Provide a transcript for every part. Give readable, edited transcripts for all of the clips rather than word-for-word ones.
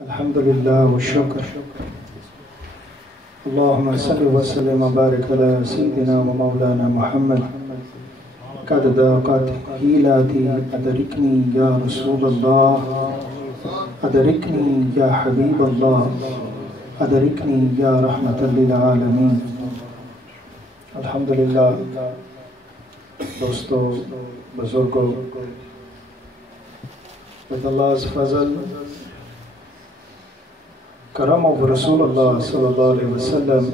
Alhamdulillah wa shukr. Allahumma salli wa sallim wa barik ala Sayyidina wa Mawlana Muhammad. Qad daqat hilati adrikni ya Rasulallah, adrikni ya Habib Allah, adrikni ya Rahmatan lil Alameen. Alhamdulillah, dosto, buzurgo, with Allah's fazl, karam of Rasulullah sallallahu alaihi wasallam,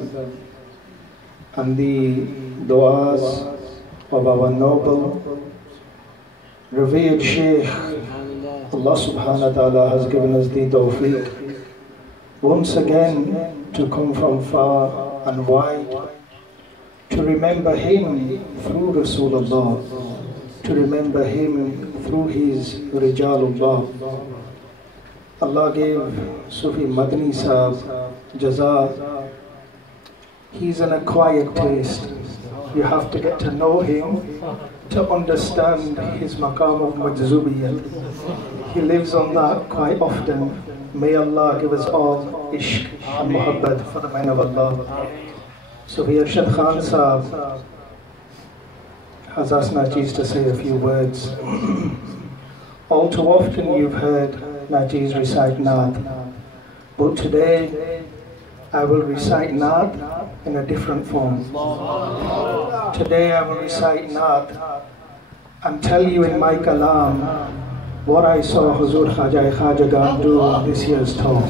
and the du'as of our noble, revered Shaykh, Allah subhanahu wa ta'ala has given us the tawfiq once again to come from far and wide, to remember him through Rasulullah, to remember him through his Rijalullah. Allah gave Sufi Madani Sahib Jaza. He's an acquired taste. You have to get to know him to understand his maqam of Majzubiyat. He lives on that quite often. May Allah give us all ishq and muhabbat for the man of Allah. Sufi Arshad Khan Sahib has asked Najeez to say a few words. All too often you've heard Najeez recite Naat, but today I will recite Naat in a different form. Today I will recite Naat and tell you in my kalam what I saw Huzur Khwaja Khwajagan do on this year's talk.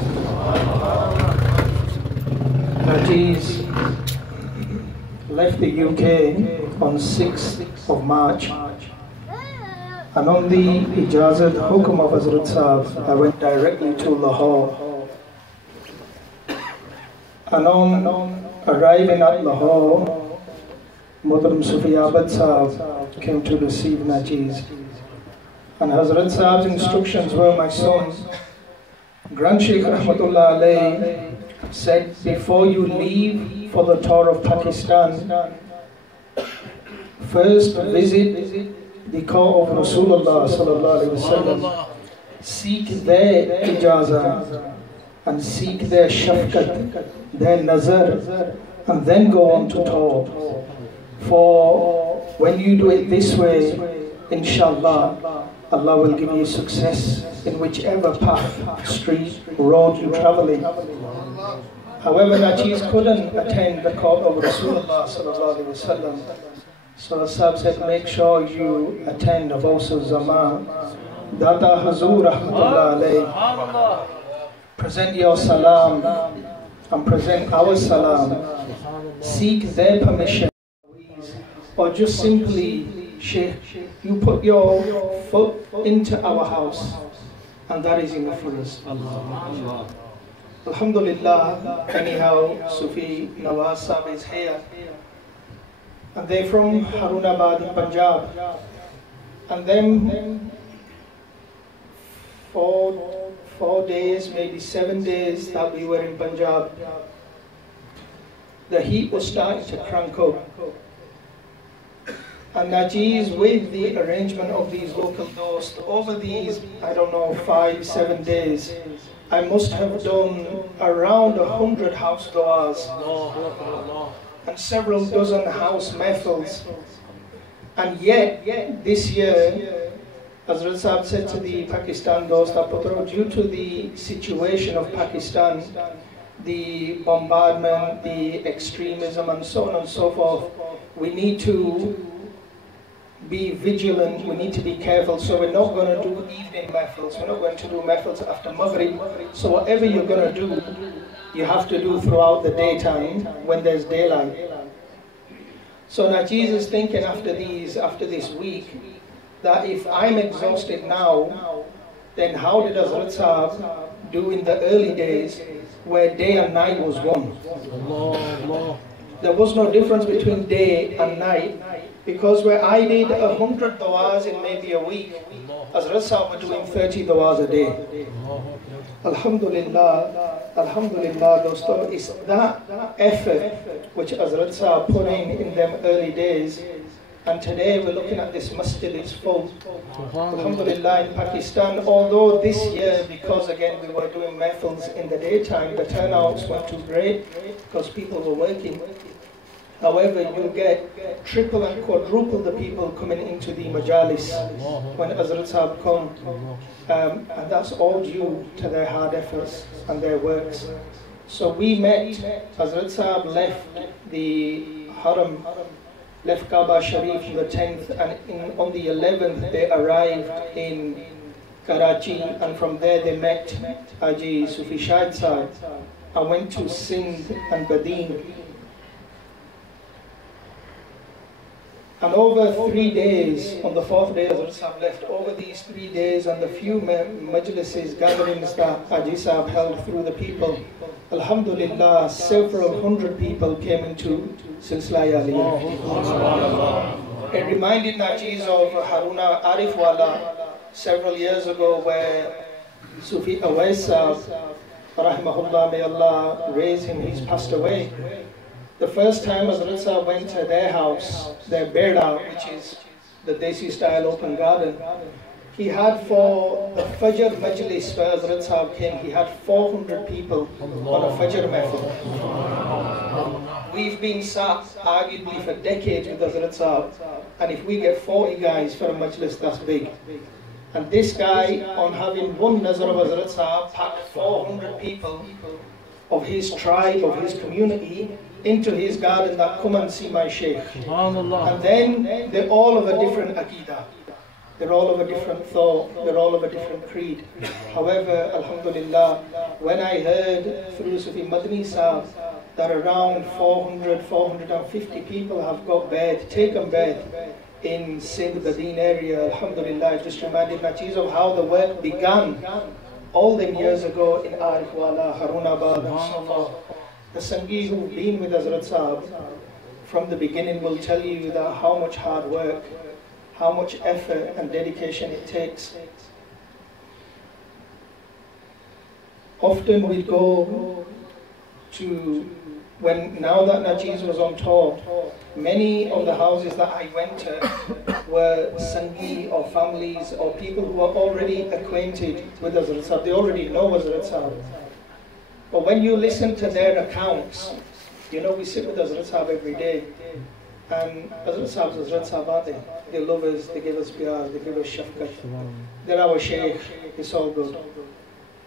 Najeez left the UK on 6th of March, and on the Ijazat Hukum of Hazrat Sahib, I went directly to Lahore. And on arriving at Lahore, Muhtaram Sufi Abad Sahib came to receive Najeez. And Hazrat Sahib's instructions were, my son, Grand Sheikh Rahmatullah Alayhi said, before you leave for the tour of Pakistan, first visit the court of Rasulullah sallallahu alaihi wasallam, seek their ijazah and seek their shafqat, their nazar, and then go on to tour. For when you do it this way, inshallah, Allah will give you success in whichever path, street, road you're traveling. However, Najeez couldn't attend the court of Rasulullah sallallahu alaihi wasallam. So Sahib said, make sure you attend Awsul Zaman. Data Hazur Rahmatullah alayhi. Present your salam and present our salam. Seek their permission. Or just simply, Sheikh, you put your foot into our house, and that is enough for us. Alhamdulillah, anyhow, Sufi Nawaz Sahib is here. And they're from Harunabad in Punjab. And then four days, maybe 7 days that we were in Punjab, the heat was starting to crank up. And Najeez, with the arrangement of these local dosts, over these, I don't know, 5-7 days, I must have done around 100 house du'as and several dozen house mehfils. And yet, this year, Hazrat Sahib said to the Pakistan dost, due to the situation of Pakistan, the bombardment, the extremism, and so on and so forth, we need to be vigilant, we need to be careful. So we're not going to do evening mehfils, we're not going to do mehfils after Maghrib. So whatever you're going to do, you have to do throughout the daytime when there's daylight. So Najeez is thinking after this week, that if I'm exhausted now, then how did Hazrat Sahib do in the early days where day and night was one? There was no difference between day and night, because where I did 100 du'as in maybe a week, Hazrat Sahib were doing 30 du'as a day. Alhamdulillah, Alhamdulillah, dosto, it's that effort which Hazrat Sahib put in them early days And today we're looking at this masjid, it's full. Alhamdulillah, in Pakistan, although this year, because again we were doing mehfils in the daytime, the turnouts weren't too great because people were working. However, you get triple and quadruple the people coming into the majalis when Hazrat Sahib come. And that's all due to their hard efforts and their works. So we met, Hazrat Sahib left the Haram, left Kaaba Sharif on the 10th, and on the 11th they arrived in Karachi, and from there they met Haji Sufi Sahib and went to Sindh and Badin. And over 3 days, on the 4th day Hazrat Sahib left, over these 3 days and the few majlises, gatherings that Haji Sahib held through the people, Alhamdulillah, several hundred people came into Silsila Aliyah. It reminded Najis of Haruna Arifwala several years ago, where Sufi Awais Sahib, rahimahullah, may Allah raise him, he's passed away. The first time Hazrat Sahib went to their house, their Beda, which is the Desi style open garden, he had for the Fajr Majlis where Hazrat Sahib came, he had 400 people on a Fajr Mehfil. We've been sat arguably for decades with Hazrat Sahib, and if we get 40 guys for a Majlis, that's big. And this guy, on having one nazar of Hazrat Sahib, packed 400 people of his tribe, of his community, into his garden that come and see my Shaykh. And then they're all of a different Aqidah. They're all of a different thought. They're all of a different creed. However, Alhamdulillah, when I heard through Sufi Madni Sahib that around 400, 450 people have got bed, taken bed in Sindh Badin area, Alhamdulillah, it just reminded Najis of how the work began all them years ago in Arifwala, Harunabad and so forth. The Sangi who've been with Hazrat Sahib from the beginning will tell you that how much hard work, how much effort and dedication it takes. Often we go to, now that Najis was on tour, many of the houses that I went to were Sangi or families or people who were already acquainted with Hazrat Sahib. They already know Hazrat Sahib. But when you listen to their accounts, you know, we sit with Hazrat Sahib every day, and Hazrat Sahib, aren't they? They love us, they give us pyar, they give us shafqat. They're our Shaykh, it's all good.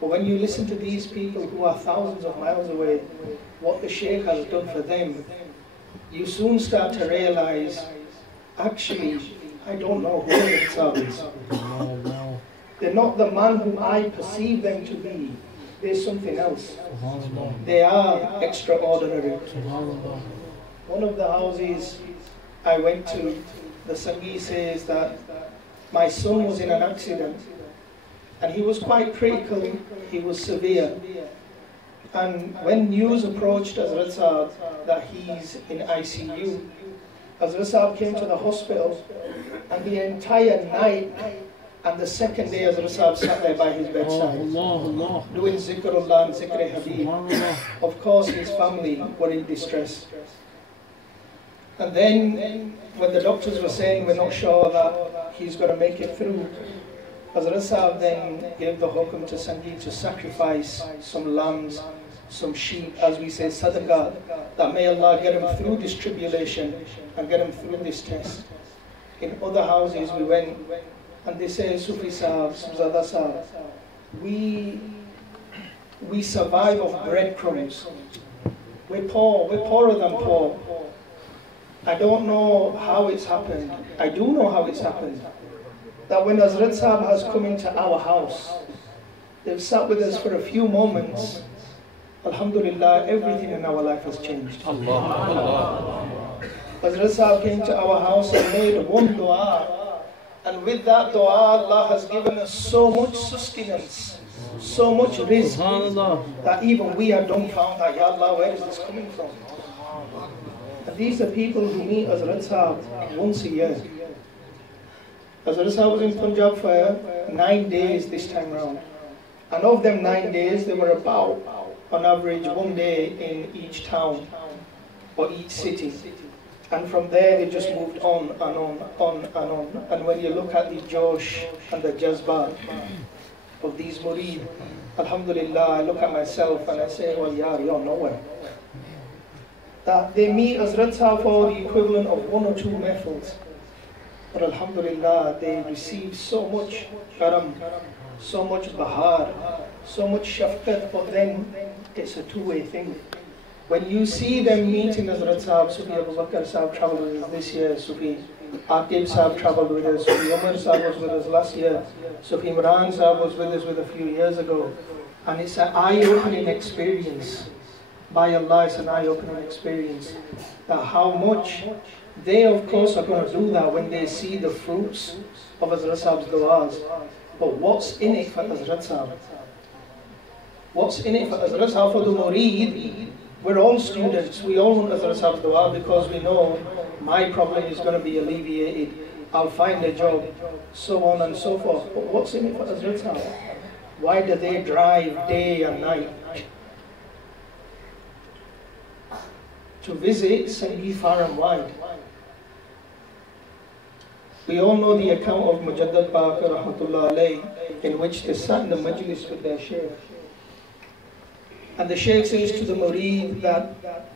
But when you listen to these people who are thousands of miles away, what the Shaykh has done for them, you soon start to realize, actually, I don't know who Hazrat Sahib is. They're not the man whom I perceive them to be. There's something else. They are extraordinary. One of the houses I went to, the Sangi says that my son was in an accident and he was quite critical, he was severe. And when news approached Hazrat Sahib that he's in ICU, Hazrat Sahib came to the hospital, and the entire night and the second day Hazrat Sahib sat there by his bedside, doing zikrullah and zikr habib. Of course his family were in distress. And then when the doctors were saying we're not sure that he's going to make it through, Hazrat Sahib then gave the hukum to Sangi to sacrifice some lambs, some sheep, as we say, sadaqah, that may Allah get him through this tribulation and get him through this test. In other houses we went, and they say, Sufi Sahib, Sahibzada Sahib, we survive off breadcrumbs. We're poor, we're poorer than poor. I don't know how it's happened. I do know how it's happened. That when Hazrat Sahib has come into our house, they've sat with us for a few moments. Alhamdulillah, everything in our life has changed. Hazrat Sahib came to our house and made one dua. And with that dua, Allah has given us so much sustenance, so much rizq, that even we are dumbfounded, Ya Allah, where is this coming from? And these are people who meet Hazrat Sahib once a year. Hazrat Sahib was in Punjab for 9 days this time round. And of them 9 days, there were about, on average, 1 day in each town or each city. And from there they just moved on and on and on. And when you look at the Josh and the Jazba of these murid, alhamdulillah, I look at myself and I say, well, yeah, you're nowhere. That they meet Hazrat Sahib for the equivalent of 1 or 2 mehfils. But alhamdulillah, they receive so much karam, so much bahar, so much shafqat. For them, it's a two-way thing. When you see them meeting Hazrat Sahib, Sufi Abu Bakr Sahib travelled with us this year, Sufi Aqib Sahib travelled with us, Sufi Umar Sahib was with us last year, Sufi Imran Sahib was with us a few years ago. And it's an eye-opening experience. By Allah, it's an eye-opening experience. That how much they, of course, are going to do that when they see the fruits of Hazrat Sahib's du'as. But what's in it for Hazrat Sahib? What's in it for Hazrat Sahib, for the murid? We're all students. We all want Hazrat Sahib's du'a because we know my problem is going to be alleviated. I'll find a job, so on and so forth. But what's in it for Hazrat Sahib? Why do they drive day and night to visit Sangi far and wide? We all know the account of Mujaddad Baqir Rahmatullah Alayh, in which they sat in the majlis with their shaykh. And the shaykh says to the murid that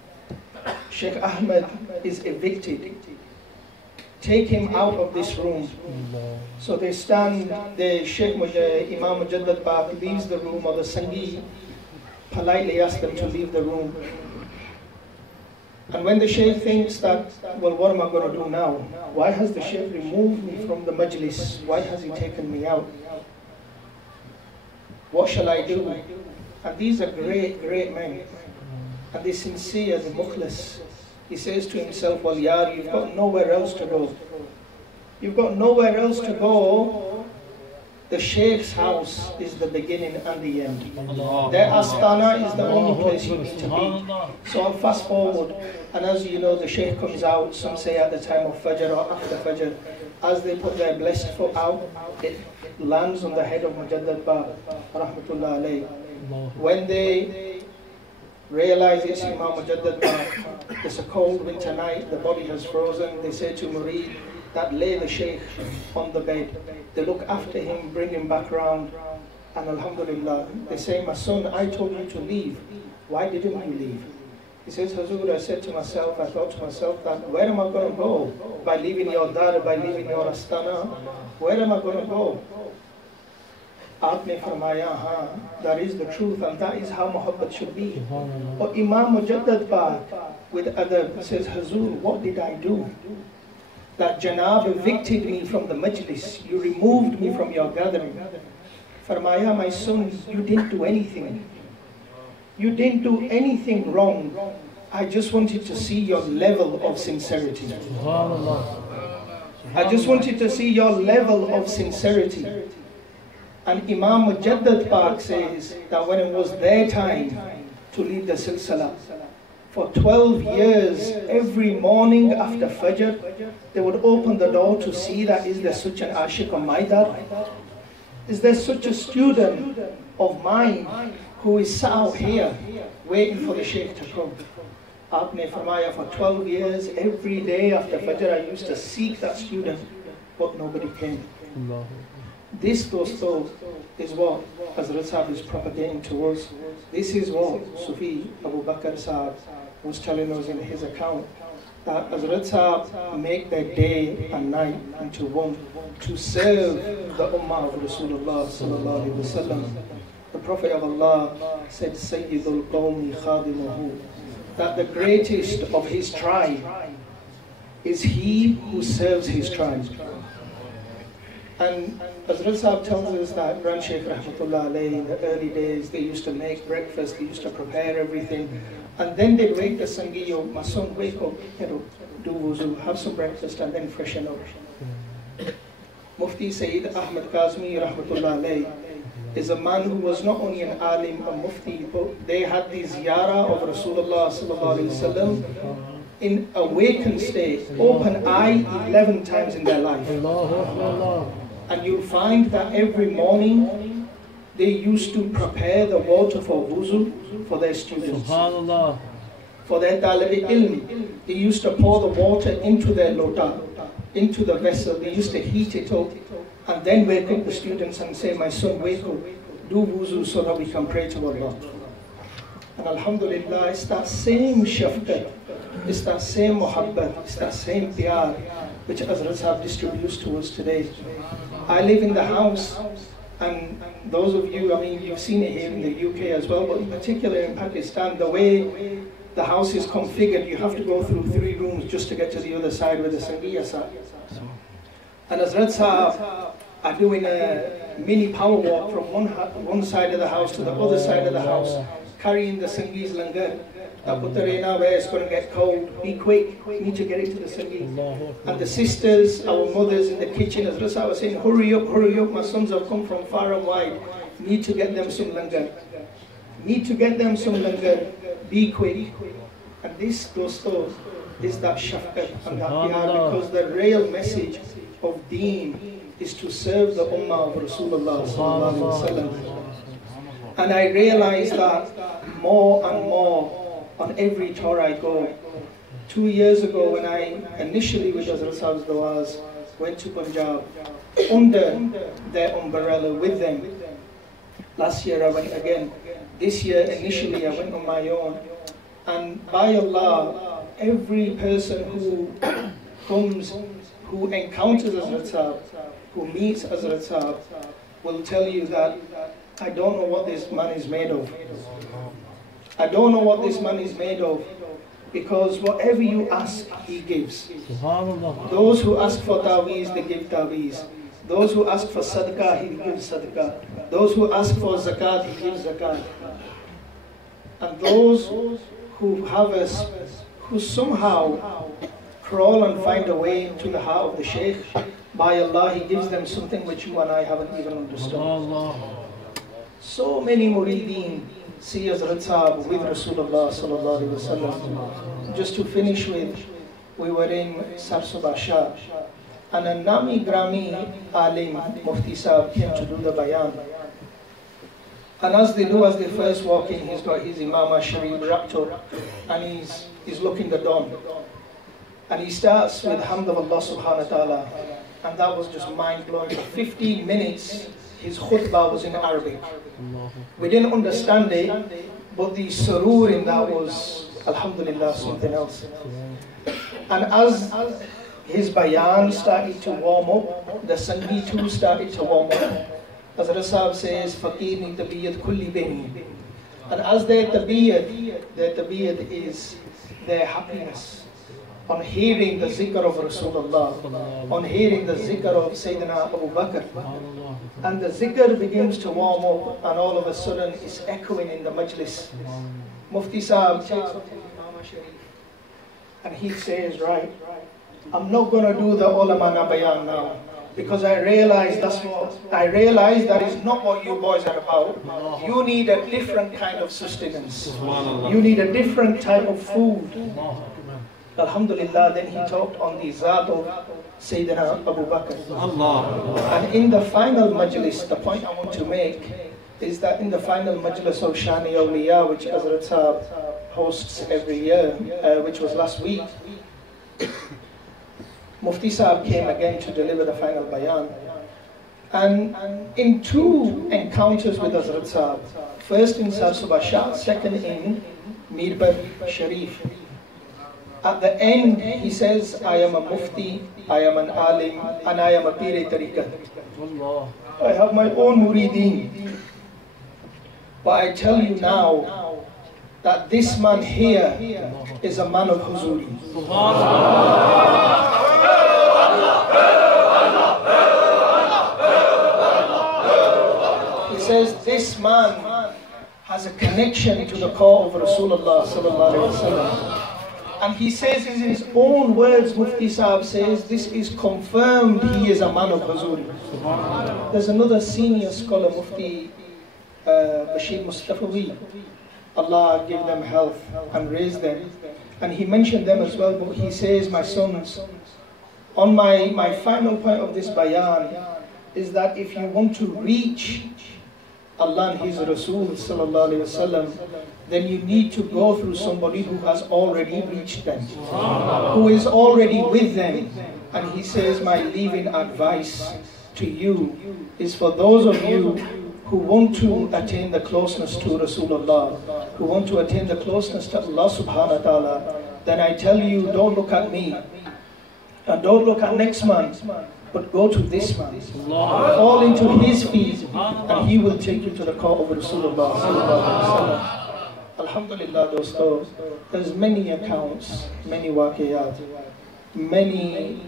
Shaykh Ahmed is evicted. Take him out of this room. So they stand, the Shaykh Imam Mujaddad Baqir leaves the room, or the Sangi politely asks them to leave the room. And when the Shaykh thinks that, well, what am I going to do now? Why has the Shaykh removed me from the majlis? Why has he taken me out? What shall I do? And these are great, great men. And they're sincere, the mukhlis. He says to himself, well, yar, you've got nowhere else to go. You've got nowhere else to go. The Shaykh's house is the beginning and the end. Their Astana is the only place you need to be. So I'll fast forward. And as you know, the Shaykh comes out, some say at the time of Fajr or after Fajr. As they put their blessed foot out, it lands on the head of Mujaddad Baqir Rahmatullah Alayh. When they realize it's Imam Mujaddad Baqir, it's a cold winter night, the body has frozen, they say to murid that lay the Shaykh on the bed. They look after him, bring him back round, and alhamdulillah, they say, my son, I told you to leave. Why didn't you leave? He says, Hazur, I said to myself, I thought to myself that, where am I going to go? By leaving your dar, by leaving your astana, where am I going to go? Aapne farmaya, haan, that is the truth, and that is how muhabbat should be. But Imam Mujaddad Baqir with adab says, Hazur, what did I do? That Janab evicted me from the majlis, you removed me from your gathering. Farmaya, my son, you didn't do anything. You didn't do anything wrong. I just wanted to see your level of sincerity. I just wanted to see your level of sincerity. And Imam Mujaddad Baqir says that when it was their time to leave the silsila, for 12 years, every morning after Fajr, they would open the door to see that is there such an ashik on my dar? Is there such a student of mine who is sat out here waiting for the Shaykh to come? Aapne farmaya, for 12 years, every day after Fajr, I used to seek that student, but nobody came. This, dosto, is what Hazrat Sahib is propagating to us. This is what Sufi Abu Bakr Sahib was telling us in his account, that Hazrat Sahib make their day and night into one to serve the Ummah of Rasulullah sallallahu alaihi wasallam. The Prophet of Allah said, Sayyidul Qawmi Khadimuhu, that the greatest of his tribe is he who serves his tribe. And Hazrat Sahib tells us that Grand Shaykh Rahmatullah Alayhi, in the early days, they used to make breakfast, they used to prepare everything, and then they'd wake the Sangi, yo, my son, wake up, do wuzu, have some breakfast, and then freshen up. Mufti Sayyid Ahmad Kazmi Rahmatullah Alayhi is a man who was not only an alim, a mufti, but they had the ziyarah of Rasulullah sallallahu alaihi wasallam in awakened state, open eye, 11 times in their life. And you'll find that every morning they used to prepare the water for wuzu for their students. For for their talib ilm, they used to pour the water into their lota, into the vessel. They used to heat it up and then wake up the students and say, my son, wake up, do wuzu so that we can pray to Allah. And alhamdulillah, it's that same shafqat, it's that same muhabbat, it's that same piyar which Hazrat have distributed to us today. I live in the house, and those of you, I mean, you've seen it here in the UK as well, but in particular in Pakistan, the way the house is configured, you have to go through 3 rooms just to get to the other side where the Sangiya sat. And Hazrat Sahib are doing a mini power walk from one side of the house to the other side of the house, carrying the Sangees langar. Putarena, where it's going to get cold, be quick, we need to get into the Sangees. And the sisters, our mothers in the kitchen, as Rasa was saying, hurry up, my sons have come from far and wide, need to get them some langar. Need to get them some langar, be quick. And this, dosto, is that shafqat and that piyar, because the real message of deen is to serve the ummah of Rasulullah sallallahu alaihi wasallam. And I realize that more and more on every tour I go. 2 years ago, when I initially with Hazrat Sahib's du'as went to Punjab under their umbrella with them. Last year I went again. This year initially I went on my own. And by Allah, every person who comes, who encounters Hazrat Sahib, who meets Hazrat Sahib, will tell you that I don't know what this man is made of. I don't know what this man is made of, because whatever you ask, he gives. Those who ask for taweez, they give taweez. Those who ask for sadaqah, he gives sadaqah. Those who ask for zakat, he gives zakat. And those who have us, who somehow crawl and find a way into the heart of the Shaykh, by Allah, he gives them something which you and I haven't even understood. So many murideen see Hazrat Sahib with Rasulullah sallallahu alaihi wasallam. Just to finish with, we were in Sarsubasha, and a Nami Grami Alim Mufti Sahib came to do the bayan. And as they do, as they first walk in, he's got his Imam Sharif wrapped up, and he's looking the dawn. And he starts with Hamd of Allah subhanahu wa ta'ala, and that was just mind-blowing. For 15 minutes, his khutbah was in Arabic. We didn't understand it, but the surur in that was, alhamdulillah, something else. And as his bayan started to warm up, the Sangi too started to warm up. As Rasul says, Faqirni tabiyat kulli bini. And as their tabiyat is their happiness on hearing the zikr of Rasulullah, on hearing the zikr of Sayyidina Abu Bakr. And the zikr begins to warm up, and all of a sudden it's echoing in the majlis. Mufti Sahib takes up his Imam Sharif, and he says, right, I'm not going to do the ulama bayan now, because I realize that is not what you boys are about. You need a different kind of sustenance. You need a different type of food. Alhamdulillah, then he talked on the Zat of Sayyidina Abu Bakr. And in the final majlis, the point I want to make is that in the final majlis of Shani Awliya, which Hazrat Sahib hosts every year, which was last week, Mufti Sahib came again to deliver the final bayan. And in 2 encounters with Hazrat Sahib, first in Sarsubasha, second in Mirbad Sharif, at the end, he says, I am a mufti, I am an alim, and I am a pir tariqat. I have my own murideen. But I tell you now that this man here is a man of huzuri. He says this man has a connection to the core of Rasulullah sallallahu alaihi wasallam. And he says in his own words, Mufti Sahib says, this is confirmed he is a man of huzuri. There's another senior scholar, Mufti Bashir Mustafawi. Allah give them health and raise them. And he mentioned them as well, but he says, my sons, on my final point of this bayan is that if you want to reach Allah and His Rasul sallallahu alaihi wasallam, then you need to go through somebody who has already reached them, who is already with them. And he says, my leaving advice to you is for those of you who want to attain the closeness to Rasulullah, who want to attain the closeness to Allah subhanahu wa ta'ala, then I tell you, don't look at me, and don't look at next man, but go to this man. Fall into his feet, and he will take you to the court of Rasulullah. Alhamdulillah, dosto, there's many accounts, many waqiyat, many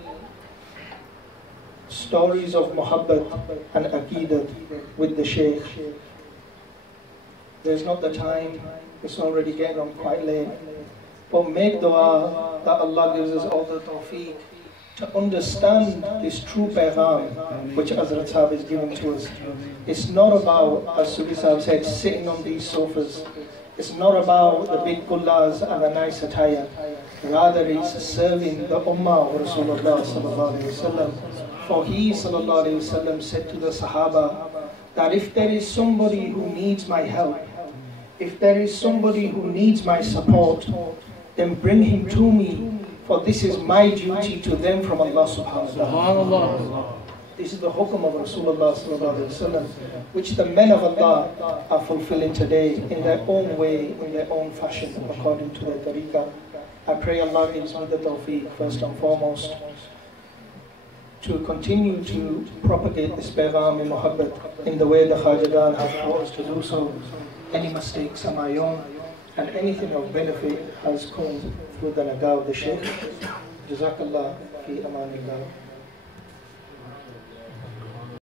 stories of muhabbat and aqidat with the Shaykh. There's not the time, it's already getting on quite late. But make dua that Allah gives us all the tawfiq to understand this true pagham which Hazrat Sahib is giving to us. It's not about, as Sufi Sahib said, sitting on these sofas. It's not about the big kullas and the nice attire. Rather, it's serving the ummah of Rasulullah sallallahu alayhi wasallam. For he sallallahu alayhi wasallam said to the Sahaba that if there is somebody who needs my help, if there is somebody who needs my support, then bring him to me, for this is my duty to them from Allah subhanahu wa ta'ala. This is the hukum of Rasulullah sallallahu alayhi wasallam, which the men of Allah are fulfilling today in their own way, in their own fashion, according to their tariqah. I pray Allah gives me the tawfiq, first and foremost, to continue to propagate this pagham in muhabbat in the way the Khajadan have taught us to do so. Any mistakes are my own, and anything of benefit has come through the naga of the Shaykh. Jazakallah fi amanillah.